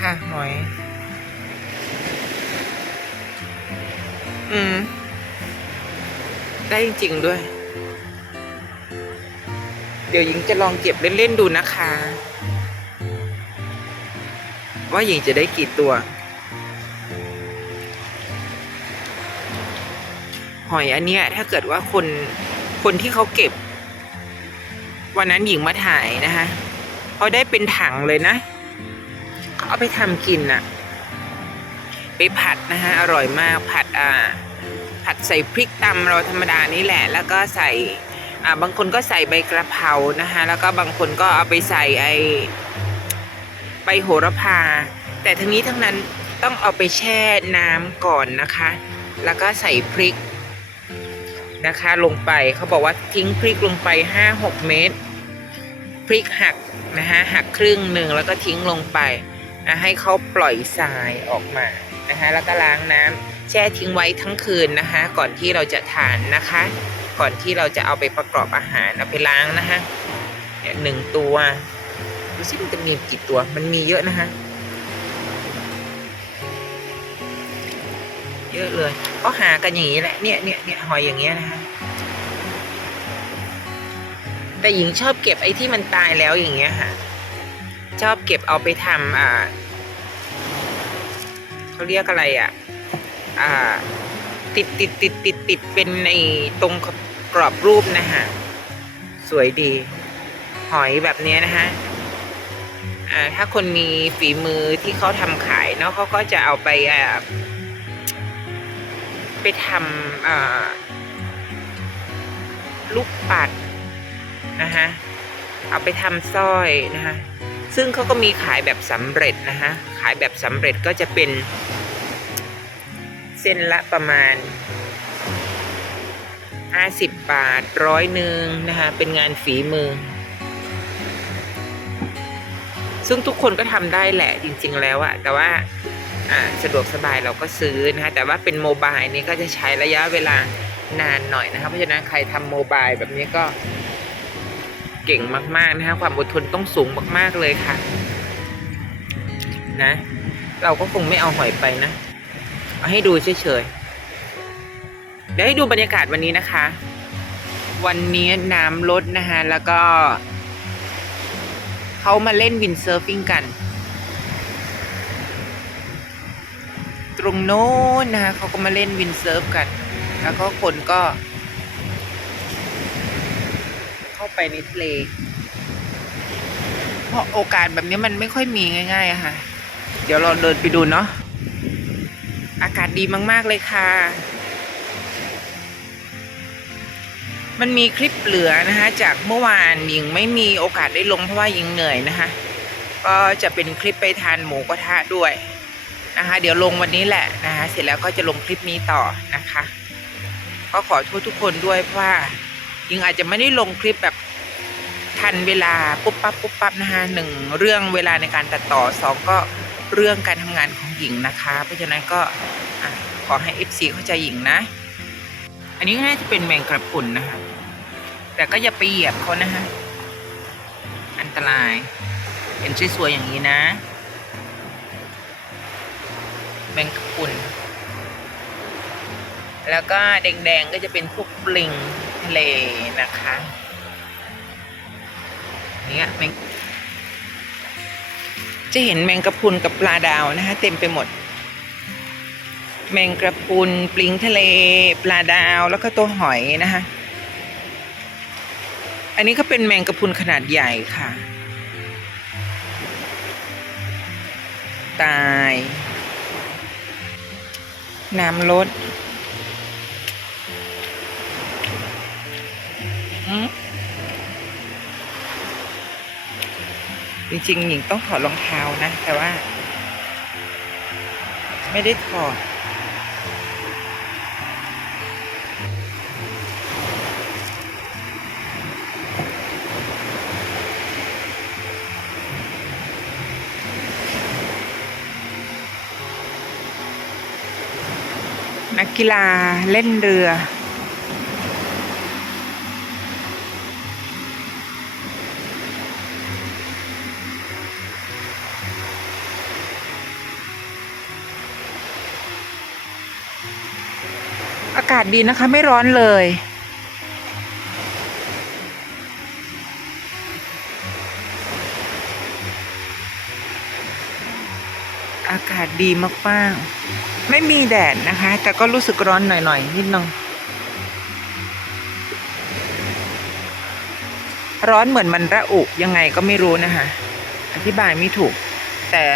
ค่ะ หอย อืม ได้จริง ๆ ด้วย เดี๋ยวหญิงจะลองเก็บเล่น ๆ ดูนะคะ ว่าหญิงจะได้กี่ตัว หอยอันเนี้ย ถ้าเกิดว่าคนคนที่เขาเก็บ วันนั้นหญิงมาถ่ายนะคะเขาได้เป็นถังเลยนะ เอาไปทำกินน่ะไปผัดนะฮะอร่อยมากผัดอ่าผัดใส่พริกตำเราธรรมดานี่แหละ แล้วก็ใส่อ่าบางคนก็ใส่ใบกระเพรานะคะแล้วก็บางคนก็เอาไปใส่ไอใบโหระพา แต่ทั้งนี้ทั้งนั้นต้องเอาไปแช่น้ำก่อนนะคะ แล้วก็ใส่พริกนะคะลงไปเขาบอกว่าทิ้งพริกลงไป 5-6 เม็ดพริกหักนะคะหักครึ่งหนึ่งแล้วก็ทิ้งลงไป ให้เขาปล่อยทรายออกมานะคะแล้วก็ล้างน้ำแช่ทิ้งไว้ทั้งคืนนะคะ ก่อนที่เราจะทานนะคะ ก่อนที่เราจะเอาไปประกอบอาหารเอาไปล้างนะคะเนี่ยหนึ่งตัวดูสิมันจะมีกี่ตัวมันมีเยอะนะคะ เยอะเลยก็หากันอย่างนี้แหละเนี่ยเนี่ยเนี่ยหอยอย่างเงี้ยนะคะแต่หญิงชอบเก็บไอ้ที่มันตายแล้วอย่างเงี้ยค่ะ ชอบเก็บเอาไปทำอ่าเขาเรียกอะไรอะอ่า ติดติดติดติดติดเป็นในตรงกรอบรูปนะฮะ สวยดี หอยแบบนี้นะฮะอ่าถ้าคนมีฝีมือที่เขาทำขายเนาะเขาก็จะเอาไปอ่าไปทำอ่าลูกปัดนะฮะ เอาไปทำสร้อยนะคะ ซึ่งเขาก็มีขายแบบสำเร็จนะคะขายแบบสำเร็จก็จะเป็น เส้นละประมาณ 50 บาทร้อยหนึ่งนะคะ เป็นงานฝีมือ ซึ่งทุกคนก็ทำได้แหละจริงๆแล้วอะแต่ว่าอ่าสะดวกสบายเราก็ซื้อนะคะแต่ว่าเป็นโมบายนี่ก็จะใช้ระยะเวลานานหน่อยนะคะเพราะฉะนั้นใครทำโมบายแบบนี้ก็ เก่งมาก ๆ นะคะความอดทนต้องสูงมาก ๆ เลยค่ะ นะ เราก็คงไม่เอาหอยไปนะ เอาให้ดูเฉยๆเดี๋ยวให้ดูบรรยากาศวันนี้นะคะ วันนี้น้ำลดนะคะแล้วก็ เขามาเล่นวินเซิร์ฟิ้งกัน ตรงโน้นนะคะเขาก็มาเล่นวินเซิร์ฟกัน แล้วก็คนก็ เข้าไปในทะเล เพราะโอกาสแบบนี้มันไม่ค่อยมีง่ายๆค่ะ เดี๋ยวเราเดินไปดูเนาะ อากาศดีมากๆเลยค่ะ มันมีคลิปเหลือนะคะ จากเมื่อวานหญิงไม่มีโอกาสได้ลงเพราะว่าหญิงเหนื่อยนะคะ ก็จะเป็นคลิปไปทานหมูกระทะด้วยนะคะ เดี๋ยวลงวันนี้แหละนะคะ เสร็จแล้วก็จะลงคลิปนี้ต่อนะคะ ก็ขอโทษทุกคนด้วยเพราะว่า หญิงอาจจะไม่ได้ลงคลิปแบบทันเวลาปุ๊บปั๊บปุ๊บปั๊บนะคะหนึ่งเรื่องเวลาในการตัดต่อสองก็เรื่องการทำงานของหญิงนะคะ เพราะฉะนั้นก็ขอให้ FC เข้าใจหญิงนะ อันนี้น่าจะเป็นแมงกระพุนนะคะแต่ก็อย่าไปเหยียบเขานะคะอันตรายเห็นสวยๆอย่างนี้นะแมงกระพุน แล้วก็แดงๆก็จะเป็นพวกปลิง เลนะคะเนี่ยแมงจะเห็นแมงกระพรุนกับปลาดาวนะคะ เต็มไปหมด แมงกระพรุนปลิงทะเล ปลาดาวแล้วก็ตัวหอยนะคะ อันนี้ก็เป็นแมงกระพรุนขนาดใหญ่ค่ะ ตาย น้ำลด จริงๆหญิงต้องถอดรองเท้านะ แต่ว่า ไม่ได้ถอดนักกีฬาเล่นเรือ อากาศดีนะคะไม่ร้อนเลย อากาศดีมากๆ ไม่มีแดดนะคะ แต่ก็รู้สึกร้อนหน่อยๆนิดนึงร้อนเหมือนมันระอุยังไงก็ไม่รู้นะคะ อธิบายไม่ถูก แต่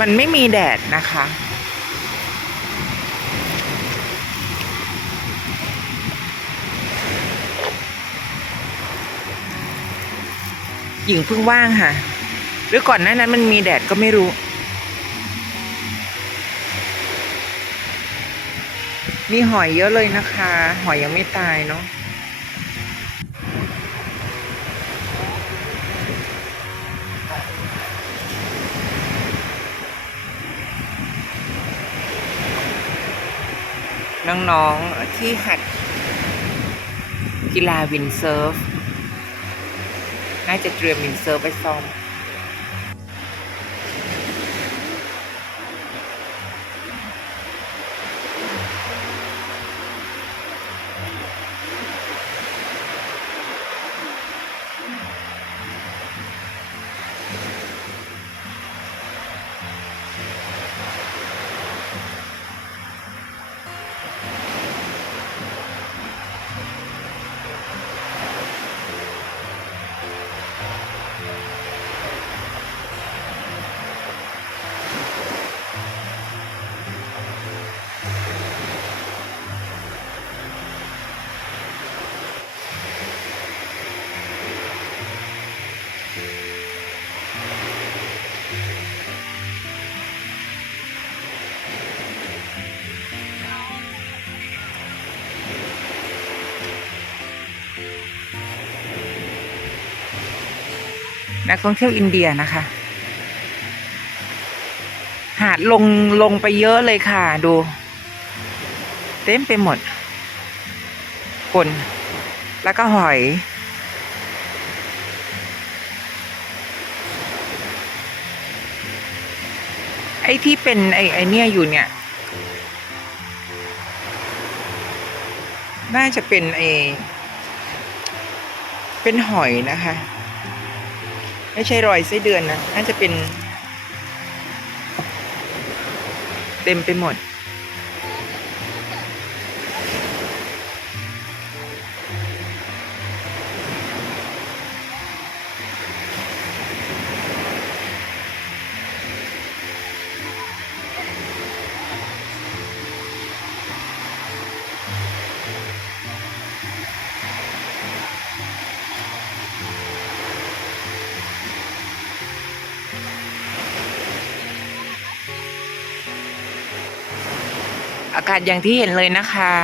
มันไม่มีแดดนะคะ หญิงเพิ่งว่างค่ะ หรือก่อนหน้านั้นมันมีแดดก็ไม่รู้ มีหอยเยอะเลยนะคะ หอยยังไม่ตายเนาะน้องๆที่หัดกีฬาวินเซิร์ฟ น่าจะเตรียมมินเซอร์ไปซ่อม นักท่องเที่ยวอินเดียนะคะ หาดลงลงไปเยอะเลยค่ะ ดู เต็มไปหมดคนแล้วก็หอย ไอ้ที่เป็นไอ้ไอ้เนี่ยอยู่เนี่ย น่าจะเป็นไอ้เป็นหอยนะคะ ไม่ใช่รอยไส้เดือนนะน่าจะเป็น เต็มไปหมด อากาศอย่างที่เห็นเลยนะคะ